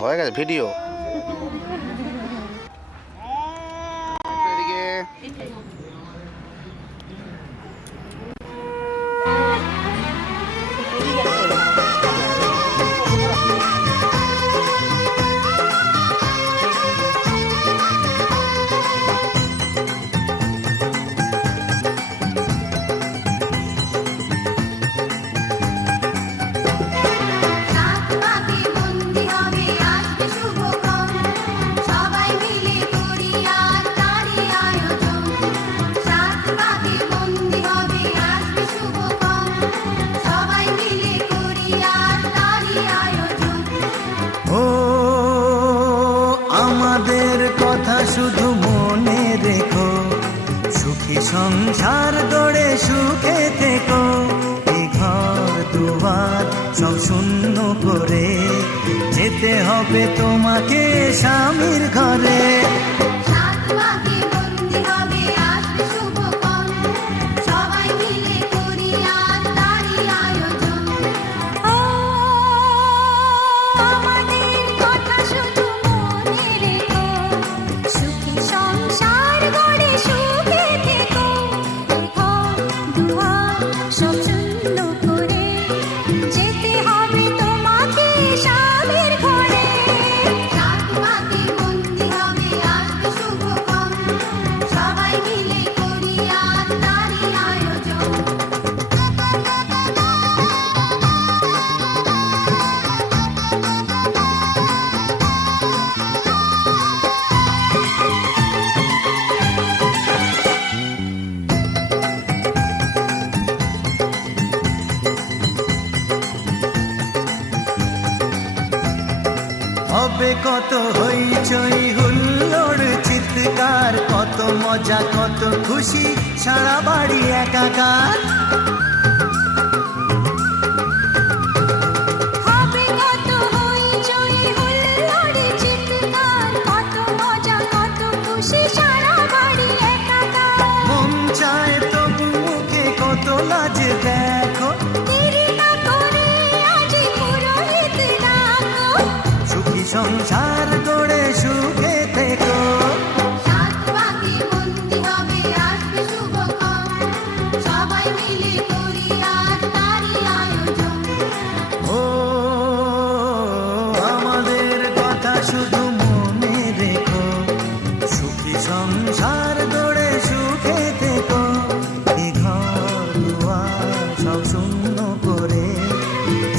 হয়ে গেছে ভিডিও। শুধু মনে রেখো, সুখী সংসার গড়ে সুখে থেকো। এই ঘর দুয়ার সব শূন্য করে যেতে হবে তোমাকে স্বামীর ঘরে। হবে কত হইচই হুল্লোড় চিৎকার, কত মজা কত খুশি সারা বাড়ি একাকার। হবে কত হইচই হুল্লোড় চিৎকার, কত মজা কত খুশি সারা বাড়ি একাকার। মন চায় তবু মুখে কত লাজে দেখো, দেরি না করে আজি পুরোহিত ডাকো। সুখী সংসার গড়ে সুখে থেকো। ও আমাদের কথা শুধু মনে রেখো, সুখী সংসার গড়ে সুখে থেকো। এই ঘর দুয়ার সব শূন্য করে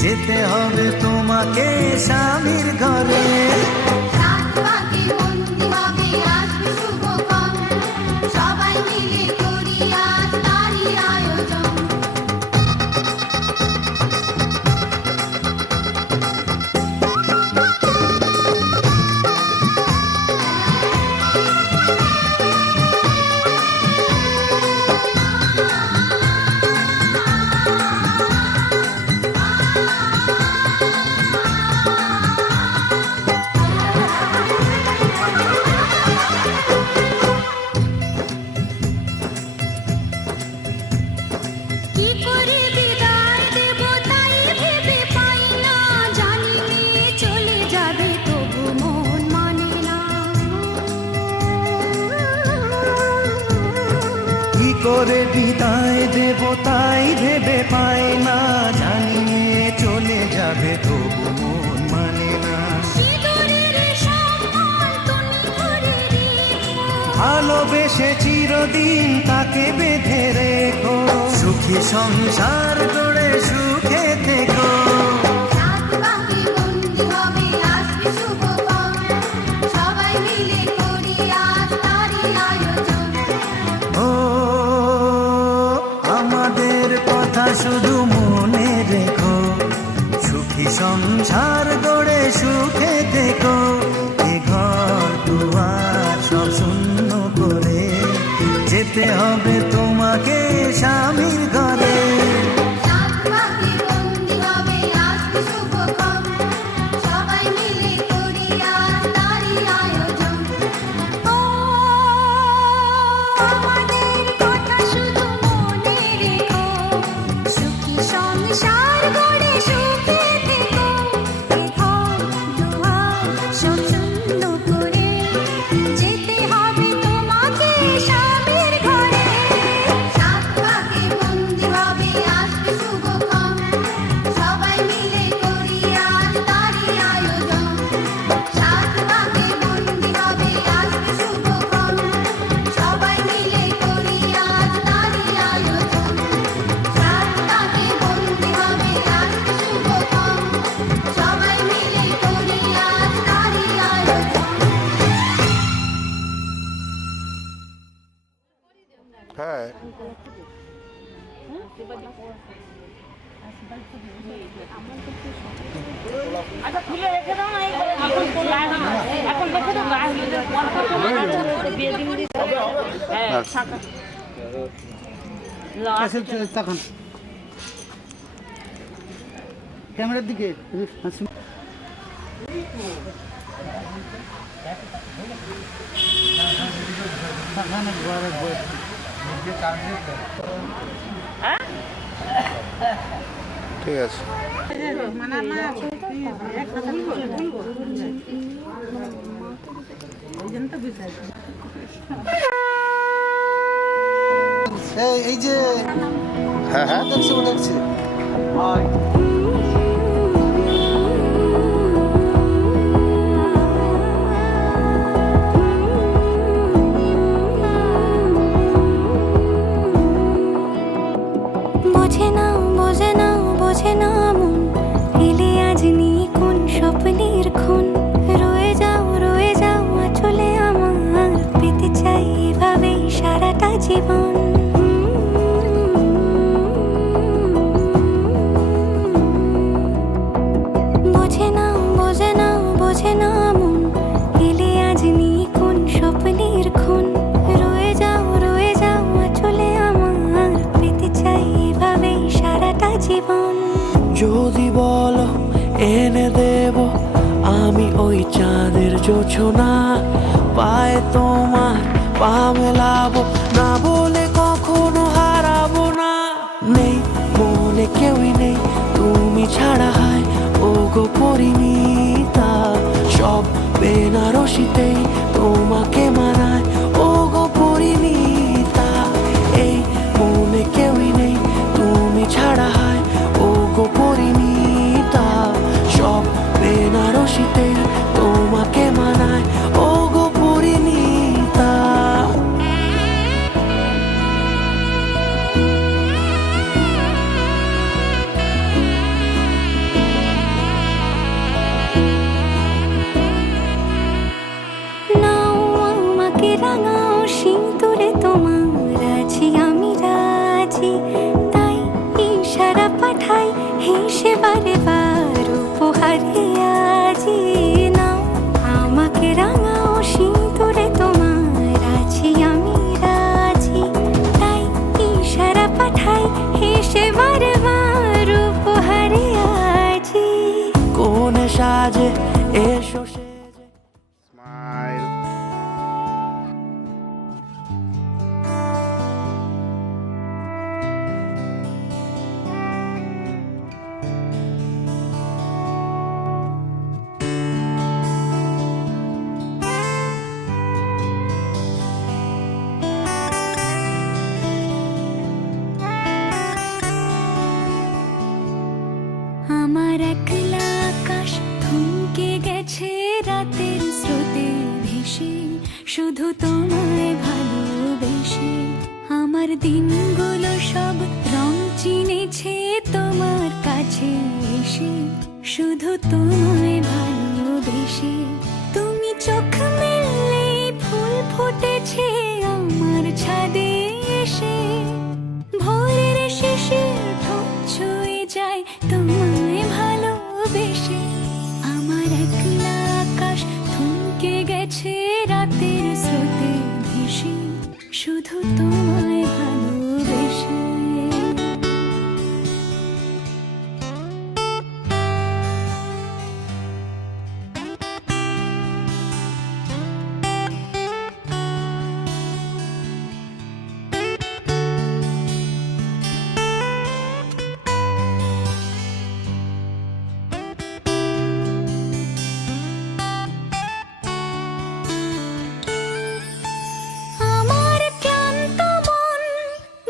যেতে হবে তোমাকে স্বামীর ঘরে। করে বিদায় দেব তাই ভেবে পাই না, জানিয়ে চলে যাবে তবু মন মানে না। ভালোবেসে চিরদিন তাকে বেঁধে রেখো, সুখী সংসার গড়ে সুখে থেকো। শুধু মনে রেখো, সুখী সংসার গড়ে সুখে থেকো। এ ঘর দুয়ার সব শূন্য করে যেতে হবে তোমাকে স্বামীর ঘরে। সাত পাকে বন্দি হবে আসবে শুভক্ষণ, সবাই মিলে করি আজ তারই আয়োজন। ও আমাদের কথা শুধু মনে রেখো, সুখী সংসার গড়ে সুখে থেকো। এ ঘর দুয়ার সব শূন্য করে যেতে হবে তোমাকে স্বামীর ঘরে। সাত পাকে বন্দি হবে আসবে শুভক্ষণ, সবাই মিলে করি আজ তারই আয়োজন। সাত পাকে বন্দি হবে আসবে শুভক্ষণ, সবাই মিলে করি আজ তারই আয়োজন। সাত পাকে বন্দি হবে আসবে শুভক্ষণ, সবাই মিলে করি আজ তারই আয়োজন। হ্যাঁ আচ্ছা খুলে রেখে দাও না, এখন তোলা এখন দেখে দাও গায়ে বিয়ে দিন দিতে হ্যাঁ তখন ক্যামেরার দিকে ঠিক আছে। এই যে হ্যাঁ হ্যাঁ দেখছি ও দেখছি বোঝে না বোঝে না বোঝে না মন, এলে আজ নিয়ে কোন স্বপ্নের খুন। রয়ে যাও চলে আমার, পেতে চাই এভাবেই সারাটা জীবন। বোঝে না বোঝে না বোঝে না মন, এলে আজ নিয়ে কোন স্বপ্নের খুন। রয়ে যাও চলে আমার, পেতে চাই এভাবেই সারাটা জীবন। যদি বলো এনে দেব আমি ওই চাঁদের জোছনা, পায়ে তোমার পা মেলাবো, না বলে কখনো হারাবো না। নেই মনে কেউই নেই তুমি ছাড়া, হয় ও গো পরিমিতা, সব বেনারসিতেই তোমাকে মানায় ও গো পরিমিতা। এই মনে কেউই নেই তুমি ছাড়া, হয় ও গো পরিমিতা, সব বেনারসিতেই তোমাকে মানায় ও গো পরিমিতা। নাও আমাকে রাঙাও সিঁদুরে তোমার, আছি আমি রাজি। তাই ইশারা পাঠাই হেসে বারে বার উপহারে আজি। নাও আমাকে রাঙাও সিঁদুরে তোমার, আছি আমি রাজি। তাই ইশারা পাঠাই হেসে বারে বার উপহারে আজি। কোনে সাজে এসো সেজে স্মাইল। আমার একলা আকাশ থমকে গেছে রাতের স্রোতে ভেসে, শুধু তোমায় ভালোবেসে। আমার দিনগুলো সব রং চিনেছে তোমার কাছে এসে, শুধু তোমায় ভালোবেসে। তুমি চোখ মেললে ফুল ফুটেছে আমার ছাদে এসে, ভোরের শিশির ঠোঁট ছুঁয়ে যায় তোমায় ভালোবেসে। শুধু তোমায় ভালোবেসে। আমার ক্লান্ত মন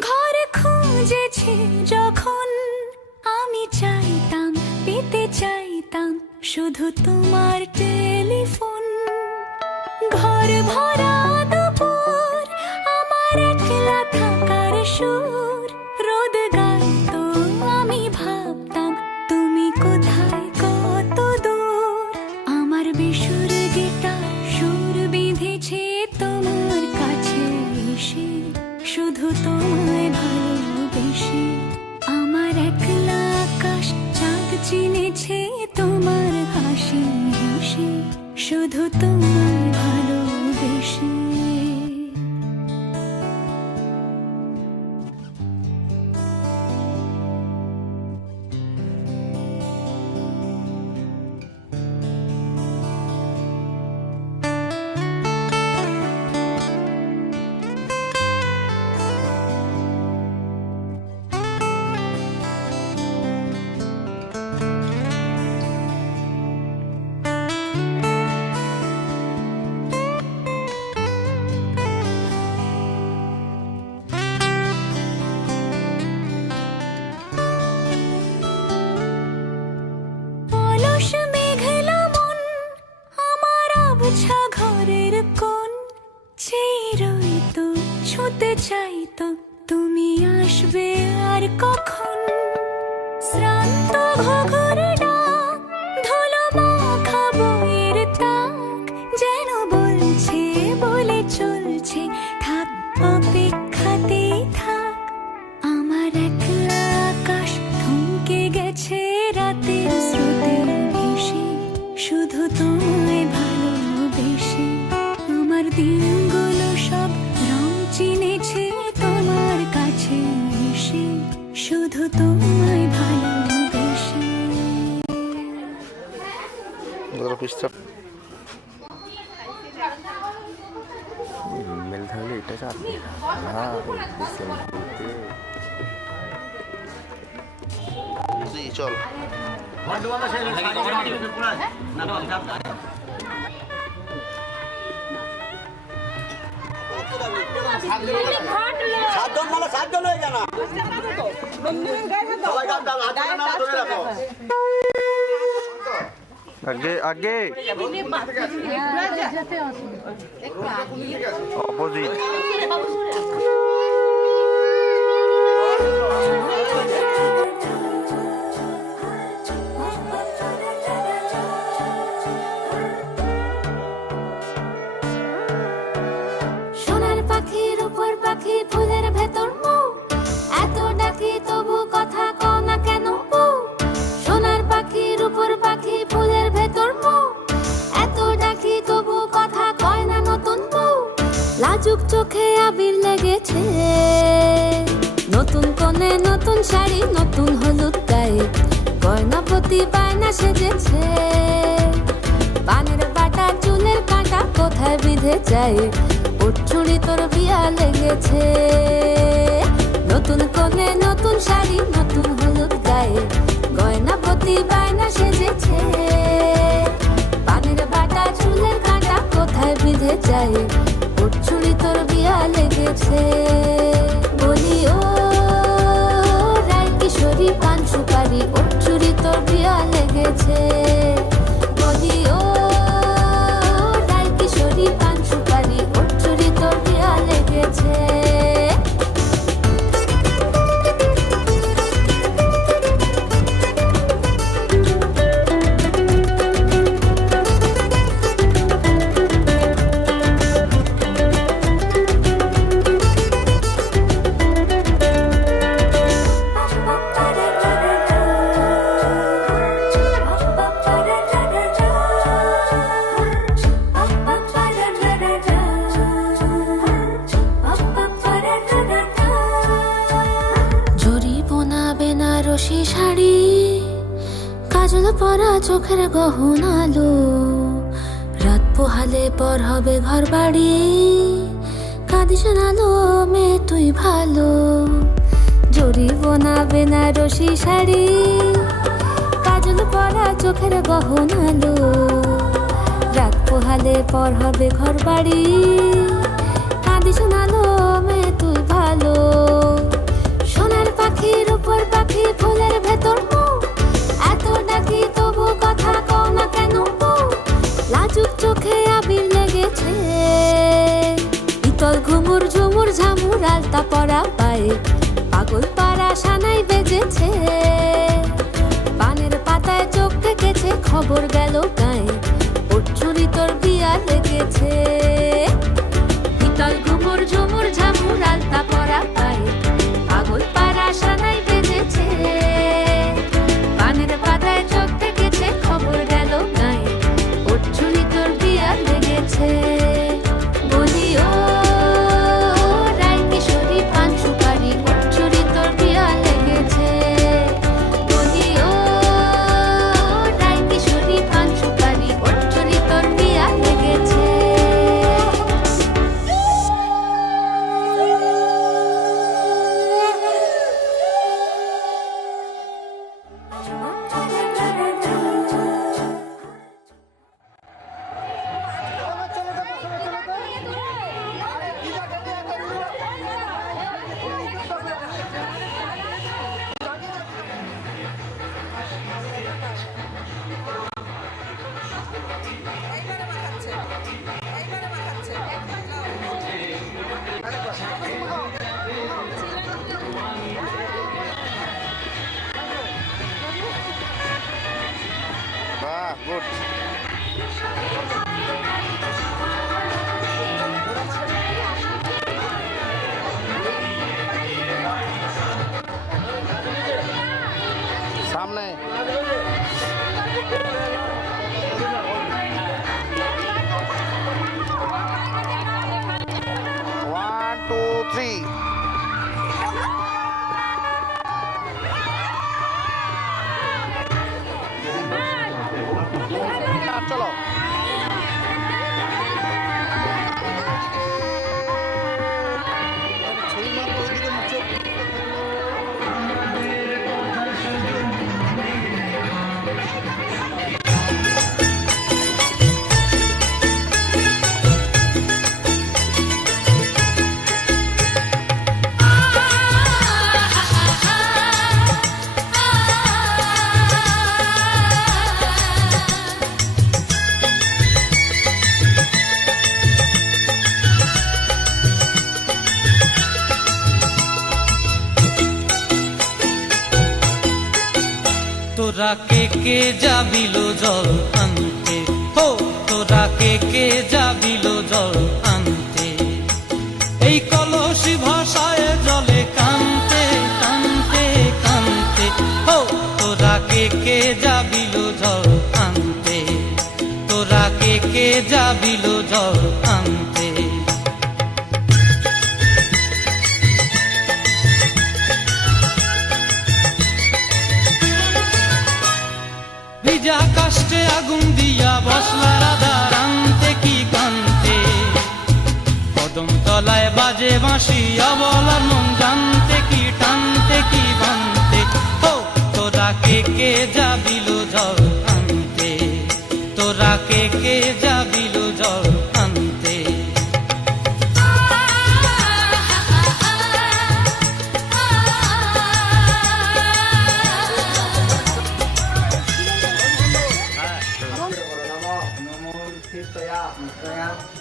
ঘরে খুঁজেছে যখন, আমি চাইতাম পেতে চাইতাম শুধু তোমার টেলিফোন। ঘর ভরা দুপুর আমার একলা থাকার সুর, রোদ গাইতো আমি ভাবতাম তুমি কোথায় কত দূর। আমার বেসুর গিটার সুর বিঁধেছে তোমার কাছে এসে, শুধু তোমায় ভালোবেসে। আমার একলা আকাশ চাঁদ চিনেছে তোমার হাসি হেসে, শুধু তোমায় ভালোবেসে। অলস মেঘলা মন আমার আবছা ঘরের কোণ, চেয়ে রইতো ছুঁতে চাইতো তুমি আসবে আর কখন। শ্রান্ত ঘুঘুর ডাক ধুলো মাখা বইয়ের তাক, যেন বলছে বলে চলছে থাক অপেক্ষাতেই থাক। আমার একলা আকাশ থমকে গেছে রাতের স্রোতে ভেসে, শুধু তোমায় ভালোবেসে। আমার দিনগুলো সব রং চিনেছে তোমার কাছে এসে, শুধু তোমায় ভালোবেসে। পিসটা মেল থাকলে এটা চাপবে না চল আগে আগে অপোজিট সোনার পাখির উপর পাখি ফুলের ভেতর মুখ, এত ডাকি তবু কথা কও না কেন বউ। সোনার পাখির উপর পাখি ফুলের ভেতর মুখ, এত ডাকি তবু কথা কয় না নতুন বউ। লাজুক চোখে আবির লেগেছে, নতুন কোণে নতুন শাড়ি নতুন হলুদ গায়ে, গয়না প্রতি বায়না সেজেছে। পানের বাটা চুলের কাঁটা কোথায় বিঁধে যায়, উঠছুড়ি তোর বিয়া লেগেছে। নতুন কোণে নতুন শাড়ি নতুন হলুদ গায়ে, গয়না প্রতি বায়না সেজেছে। পানের বাটা চুলের কাঁটা কোথায় বিঁধে যায়, উঠছুড়ি তোর বিয়া লেগেছে। বলি ও রায় কিশোরী পান সুপারি, উঠছুড়ি তোর বিয়া লেগেছে। বলি ও রায় কিশোরী পান সুপারি, উঠছুড়ি তোর বিয়া লেগেছে। চোখের গহনালো, রাত পোহালে পর হবে ঘর বাড়ি। কাঁদিস নালো মেয়ে তুই ভালো, জড়িব না বেনারসি শাড়ি। কাজল পরা চোখের গহনালো, রাত পোহালে পর হবে ঘর বাড়ি। কাঁদিস নালো মেয়ে তুই ভালো, সোনার পাখির উপর পাখি ফুলের ভেতর মুখ। এত ডাকি তবু কথা কও না কেন বউ? লাজুক চোখে আবির লেগেছে, ইতল ঘুমুর ঝুমুর ঝামুর আলতা পরা পায়ে। পাগল পাড়া সানাই বেজেছে, পানের পাতায় চোখ থেকেছে, খবর গেল গায়ে। ওর চুরি তোর বিয়া লেগেছে, ইতল ঘুমুর ঝুমুর ঝামুর আলতা পরা পায়ে। পাগল পাড়া সানাই বেজেছে, পানের পাতায় চোখ থেকেছে, খবর গেল গায়ে। ওর চুরি তোর বিয়া লেগেছে। বলি ও রায় কিশোরী পান সুপারি, ওর চুরি তোর বিয়া লেগেছে। বলি ও রায় কিশোরী পান সুপারি, ওর চুরি তোর বিয়া লেগেছে। বাহ, গুড। সামনে ওয়ান টু থ্রি। চলো তোরা কে যাবিল জল আনতে, হো তোরা কে যাবিল জল আনতে। এই কলসি ভাষায় জলে কানতে কানতে কানতে, হো তোরা কে যাবিল জল আনতে। তোরা কে যাবিল জল আনতে। ভিজা কাষ্টে আগুন দিয়া বসলা রাধা রানতে কি কানতে। কদম তলায় বাজে বাঁশি অবলার মন জানতে কি টানতে কি বানতে। ও তোরা কে যাবিল জল আনতে। তোরা কে যাবিল জল আনতে।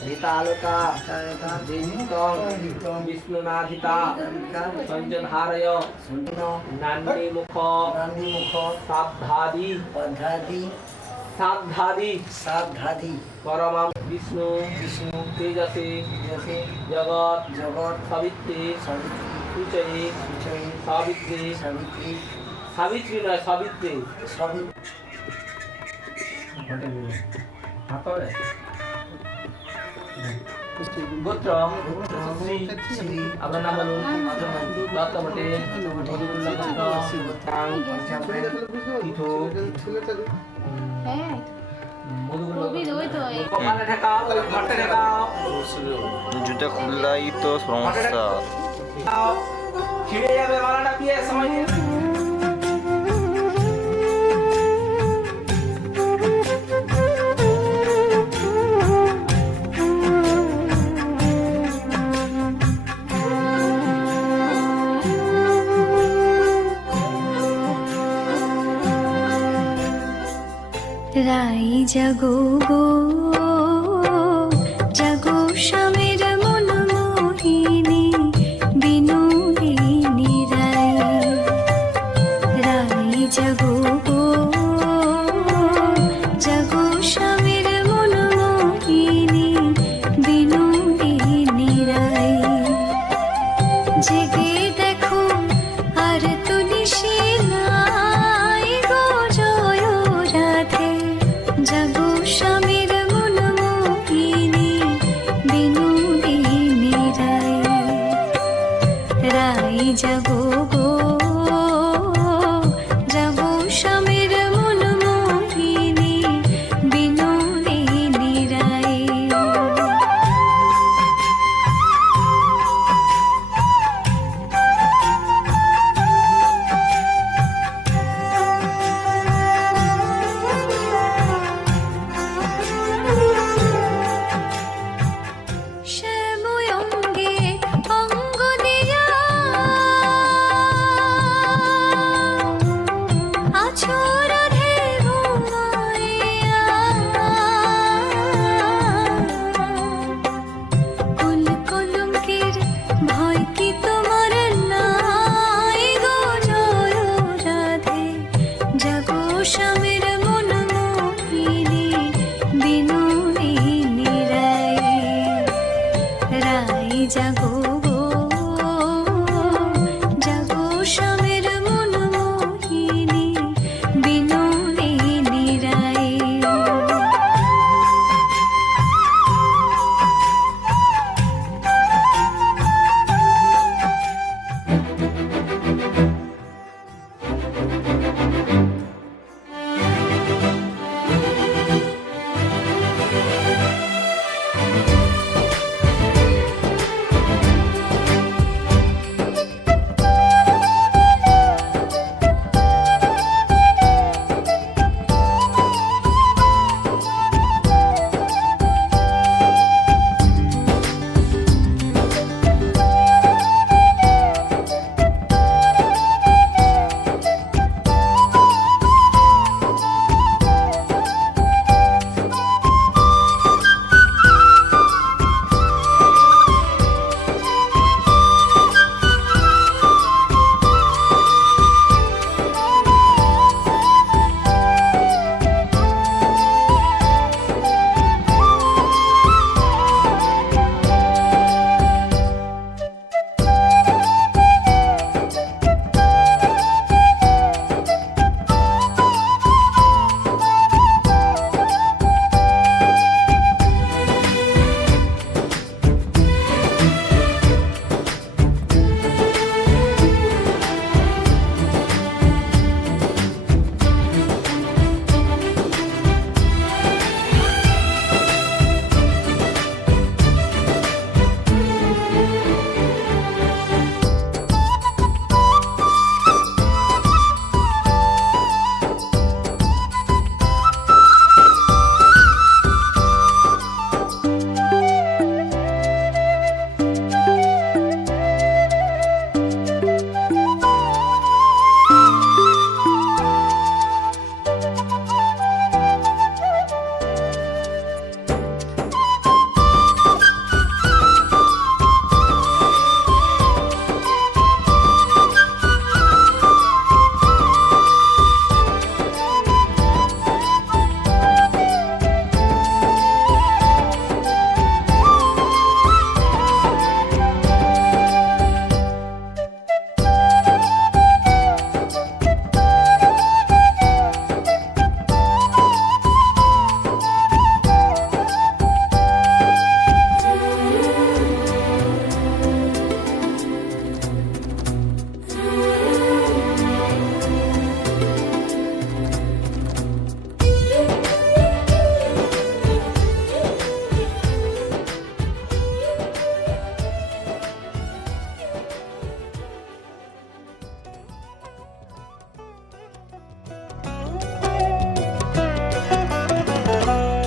হিতালোকা বিষ্ণুনাথিতা সঞ্জনহারয় নান্দি মুখ সাবধাদি সাবধাদি সাবধাদি পরমাম বিষ্ণু বিষ্ণু তেজসে জগৎ জগৎ সাবিত্রী সুচয়ী সাবিত্রী সাবিত্রী সাবিত্রী নয় সাবিত্রী গোত্র শ্রী আপনার নাম বলুন। দত্ত বটে মধুকুল্লা গোত্র তীর্থ হ্যাঁ মধুগুলো প্রবীর ওই তো এই কপালে ঠেকাও মাঠে ঠেকাও জুতা খুললাই তো সমস্যা। ঠেকাও ছিঁড়ে যাবে মালাটা দিয়ে সময় নিয়ে রাই জাগো গো জাগো স্বামীর মন মোহিনী বিনোদিনী রাই রাই জাগো গো জাগো স্বামীর মন মোহিনী বিনোদিনী রাই জেগে দেখো আর তো নিশি নাই গো জয় রাধে জাগো স্বামীর মন মোহিনী বিনোদিনী রাই রাই জাগো গো জাগো স্বামীর মন মোহিনী বিনোদিনী রাই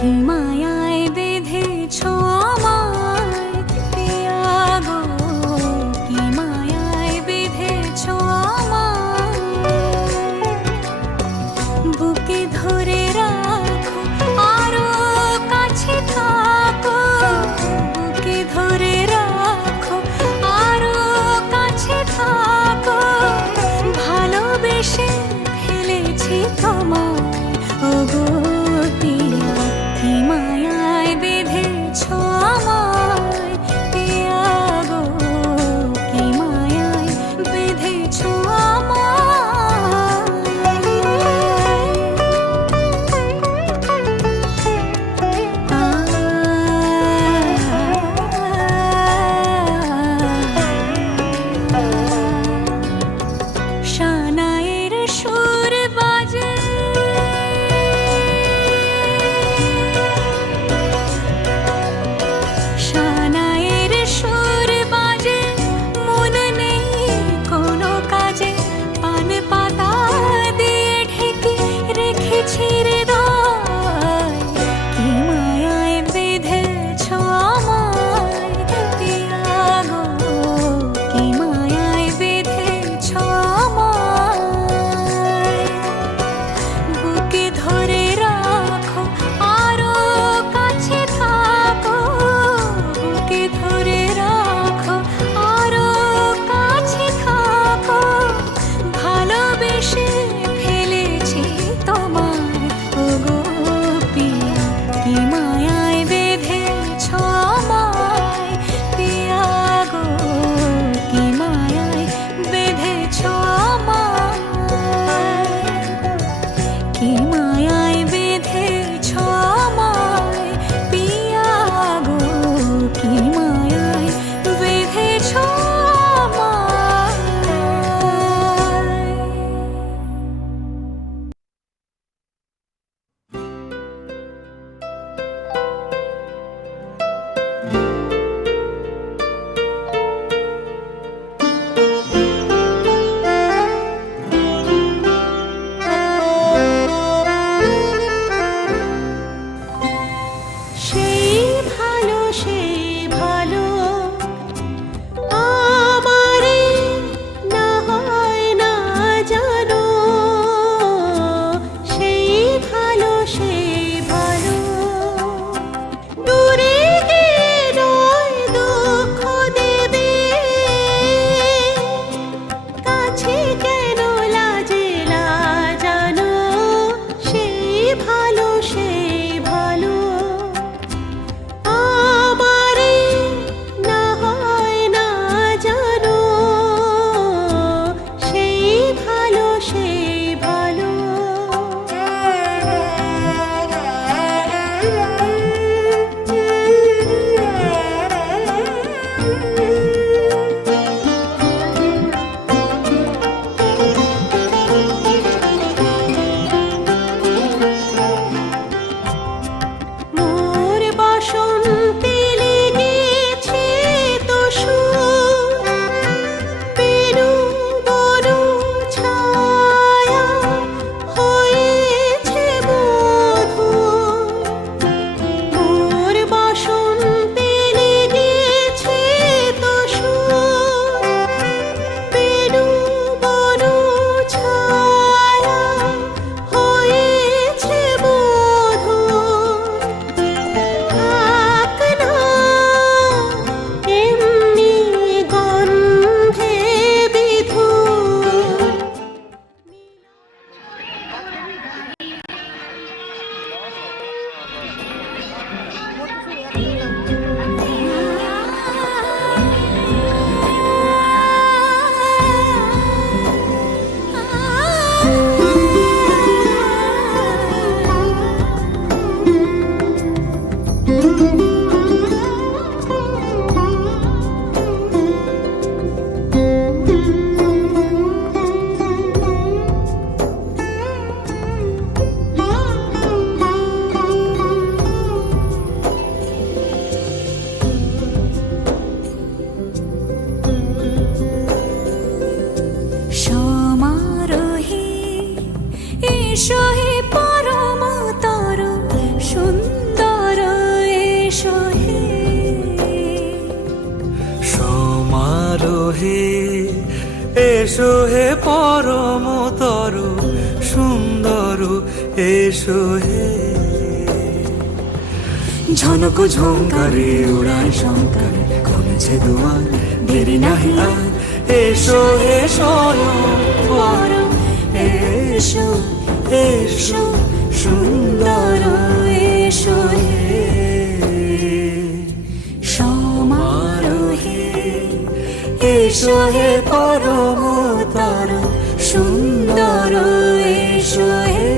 কি মায়ায় বেঁধেছ আমায় পিয়া গো, কি মায়ায় বেঁধেছ আমায়। বুকে ধরে রাখো আরো কাছে থাকো, বুকে ধরে রাখো আরো কাছে থাকো। ভালোবেসে ফেলেছি তোমায় ওগো পিয়া, কি মায়ায় বেঁধেছ আমায় পিয়া গো, কি মায়ায় বেঁধেছ শানায়ের সুর বাজে, শানায়ের সুর বাজে, মন নেই কোনো কাজে। পান পাতা দিয়ে ঢেকে রেখেছি হৃদয়, কি মায়ায় বেঁধেছ আমায় পিয়া গো, কি মায়ায় বেঁধেছ আমায়। বুকে ধরে রাখো আরো কাছে থাকো, বুকে ধরে রাখো আরো কাছে থাকো। ভালোবেসে ফেলেছি তোমায় ওগো পিয়া, কি মায়ায় বেঁধেছ আমায় পিয়া গো, কি মায়ায় বেঁধেছ আমায়, কি মায়ায় বেঁধেছ আমায় পিয়া গো, কি মায়ায় বেঁধেছ আমায়। সেই ভালো, সেই ভালো আমারে না হয় না জানো, সেই ভালো, সেই ভালো দূরে গিয়ে নয় দুঃখ দেবে, কাছে কেন লাজে লাজানো, সেই ভালো, সেই ভালো আমারে না হয় না জানো, সেই ভালো, সেই ভালো। মোর বসন্তে লেগেছে তো সুর, বেনু বনু ছায়া হয়েছে মধুর। মোর বসন্তে লেগেছে তো সুর, বেনু বনু ছায়া হয়েছে মধুর। থাক না এমনি গন্ধে বিধুর। এসো হে সমারোহে এসো হে পরমতর সুন্দর এসো হে ঝনক ঝঙ্কারে উড়ায় শঙ্কর খুলেছে দুয়ার দেরি নাহি আর এসো হে স্বয়ং পর এসো এসো সুন্দর এসো হে সমারোহে এসো হে পরমতর সুন্দর এসো হে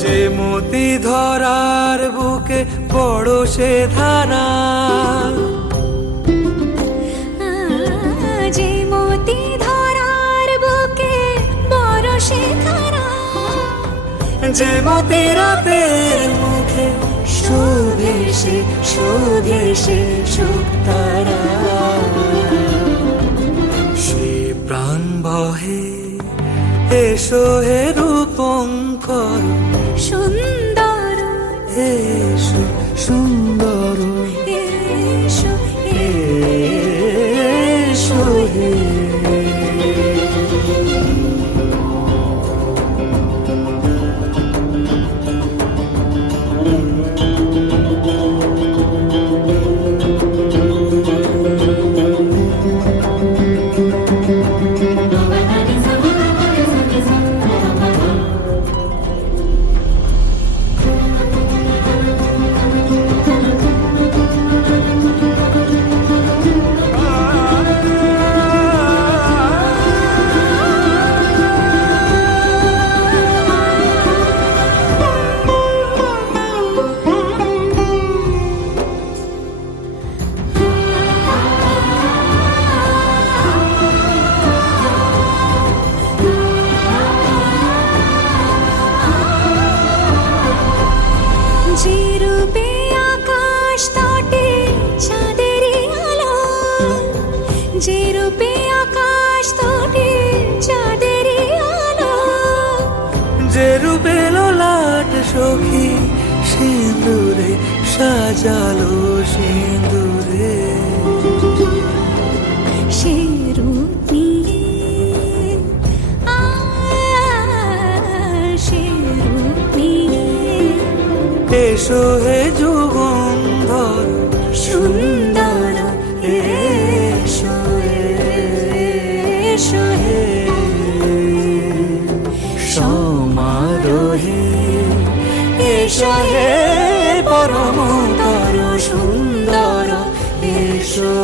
যে মতি ধরার বুকে বড় সে ধারা যে মতি ধরার বুকে বড় সে ধারা যে মতি রাতের মুখে শোভে সে শুক্তারা সে প্রাণ বহে এসো হে রূপঙ্কর সুন্দর এসো সুন্দর এসো এসো হে যে রূপে আকাশ তটে চাঁদেরই আলো যে রূপে আকাশ তটে চাঁদেরই আলো যে রূপে ললাট সখী সিঁদুরে সাজালো সিঁদুরে সে রূপ নিয়ে সে রূপ নিয়ে এসো হে যুগন্ধর সুন্দর এসো এসো হে সমারোহে এসো হে পরমতর সুন্দর এসো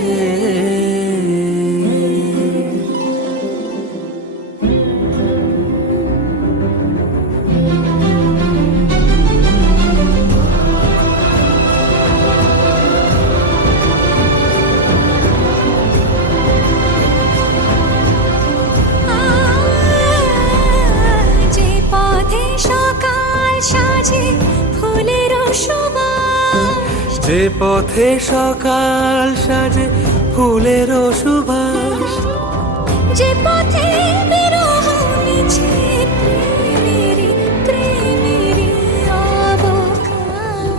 হে যে পথে সকাল সাজে ফুলের সুবাস যে পথে সকাল সাজে ফুলের সুবাস যে পথে বিরহ মিছে প্রেমেরই অবকাশ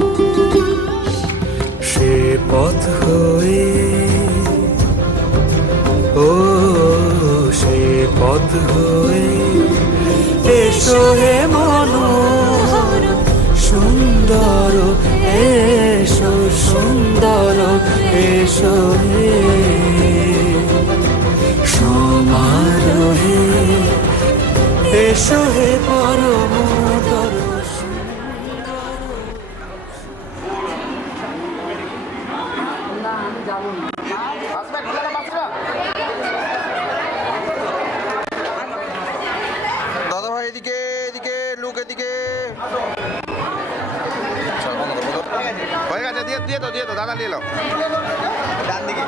সে পথ হয়ে ও সে পথ হয়ে এসো হে মনোহর সুন্দর এসো সুন্দর এসো হে সমারোহে এসো হে পরমতর দাদা ভাই এদিকে এদিকে লুক এদিকে দিয়ে দাও দাদা নিয়ে নাও ডান দিকে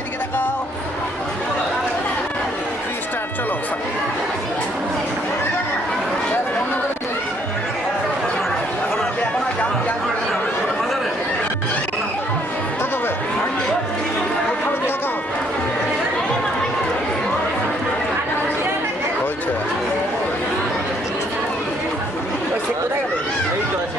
এদিকে তাকাও 3 স্টার চলো এই তো আছে